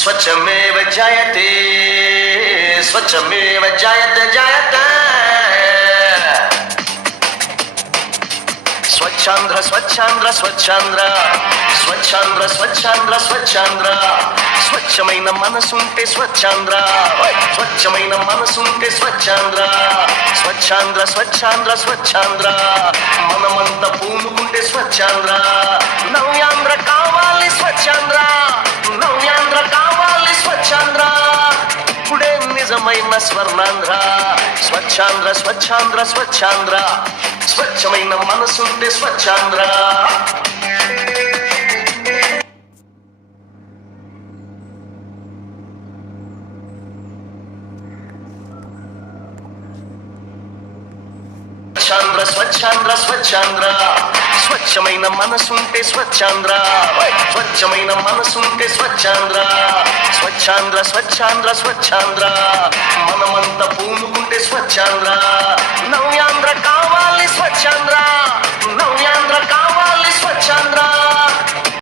స్వచ్ఛమేవ జయతే స్వచ్ఛమేవ జయత జయత స్వచ్ఛాంధ్ర స్వచ్ఛాంధ్ర స్వచ్ఛాంధ్ర స్వచ్ఛాంధ్ర స్వచ్ఛాంధ్ర స్వచ్ఛాంధ్ర స్వచ్ఛమైన మనసుంటే స్వచ్ఛాంధ్ర. స్వచ్ఛమైన మనసుంటే స్వచ్ఛాంధ్ర. స్వచ్ఛాంధ్ర స్వచ్ఛాంధ్ర స్వచ్ఛాంధ్ర. మనమంతా పూముకుంటే స్వచ్ఛాంధ్ర. స్వర్ణాంధ్ర స్వచ్ఛాంధ్ర స్వచ్ఛాంధ్ర స్వచ్ఛాంధ్ర. స్వచ్ఛమైన మనసుంటే స్వచ్ఛాంధ్ర. స్వచ్ఛాంధ్ర స్వచ్ఛాంధ్ర స్వచ్ఛాంధ్ర. స్వచ్ఛమైన మనసుంటే స్వచ్ఛాంధ్ర. స్వచ్ఛమైన మనసుంటే స్వచ్ఛాంధ్ర. స్వచ్ఛాంధ్ర స్వచ్ఛాంధ్ర స్వచ్ఛాంధ్ర. మనమంతా పూనుకుంటే స్వచ్ఛాంధ్ర. నవ్యాంధ్ర కావాలి స్వచ్ఛాంధ్ర.